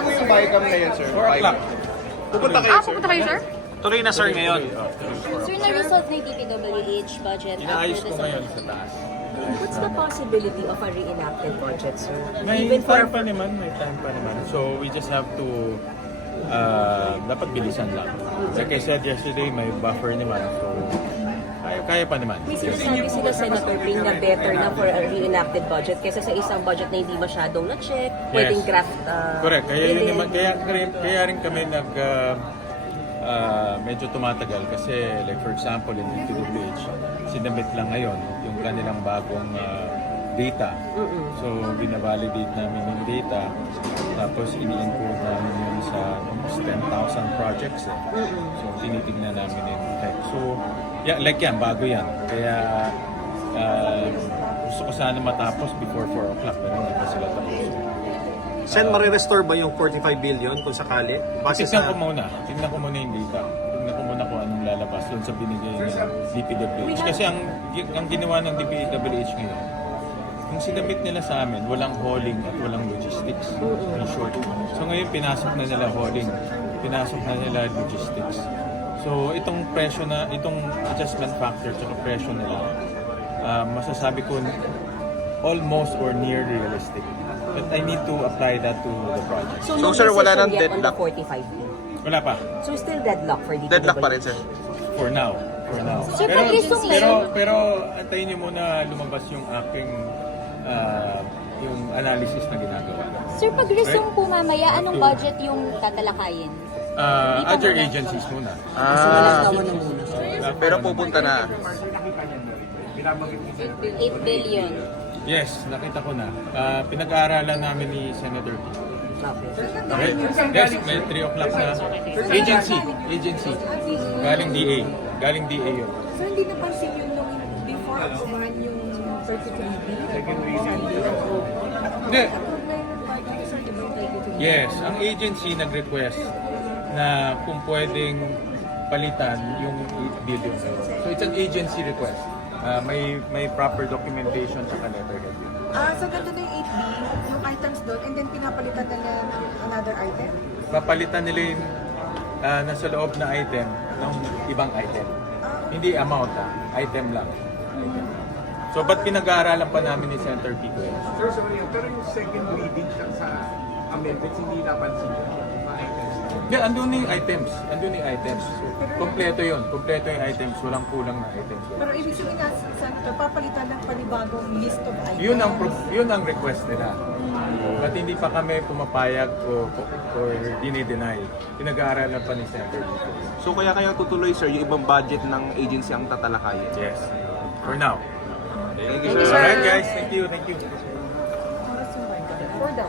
po yung BICAM na yan, sir? 4 o'clock. Pupunta kayo, sir? Pupunta kayo, sir? Tuloy na sir ngayon. Sir, na-result na yung DPWH budget Inaayos after ko the ngayon sa taas. What's the possibility of a reenacted budget, sir? May Even for time pa naman, may time pa naman. So we just have to, dapat bilisan lang. Like I said yesterday, may buffer naman. So kaya pa naman. May sinasabi sila, Senator Ping, na better na for a reenacted budget kaysa sa isang budget na hindi masyadong na-check, pwedeng draft. Correct. Kaya yun bilhin. naman, kaya rin kami medyo tumatagal kasi like for example in DPWH, sinabit lang ngayon yung kanilang bagong data. So binavalidate namin yung data tapos ini-include namin yun sa almost 10,000 projects. So tinitingnan namin yung effect. So yeah, like yan, bago yan. Kaya gusto ko sana matapos before 4 o'clock pero hindi pa sila tapos. Sen, marirestore ba yung 45 billion kung sakali? Tignan ko muna yung data. Tignan ko muna kung anong lalabas doon sa binigay ng DPWH. Kasi ang ginawa ng DPWH ngayon, yung sinabit nila sa amin, walang hauling at walang logistics. In short. So ngayon, pinasok na nila hauling, pinasok na nila logistics. So itong presyo na, itong adjustment factor at presyo nila, masasabi ko almost or near realistic. But I need to apply that to the project. So, So, no sir, wala decision nang yet on the deadlock? 45. Wala pa. So still deadlock for DPWH? Deadlock pa rin, sir. For now. Sir, pag-isong Pero antayin niyo muna lumabas yung aking yung analysis na ginagawa. Sir, pag-resume po mamaya, anong budget yung tatalakayin? Other agencies muna. Pero pupunta na. 8 billion. Yes, nakita ko na. Pinag-aaralan namin ni Senator P. Okay? Yes, may 3 o'clock na. Agency. Galing DA yun. So hindi napansin yun nung before approval yung 33B? Hindi. Yes, ang agency nag-request na kung pwedeng palitan yung 8 billion. So it's an agency request. May proper documentation sa letterhead. So ganito na yung 8B, yung items doon, and then pinapalitan na ng another item? Papalitan nila yung nasa loob na item ng ibang item. Hindi amount, item lang. So, ba't pinag-aaralan pa namin ni Senator Pico yun? Sir, sorry, pero yung second reading lang sa amendments, hindi napansin yung mga items. Yeah, andun yung items. So, kompleto yun. Kompleto yung items. Walang kulang na items. Pero ibig sabihin nga, Senator, papalitan ng panibagong list of items? Yun ang request nila. But hindi pa kami pumapayag or dinideny. Pinag-aaralan pa ni Senator Pico. So kaya tutuloy, sir, yung ibang budget ng agency ang tatalakayin? Yes. For now. Thank you, sir. Alright guys, thank you. For them.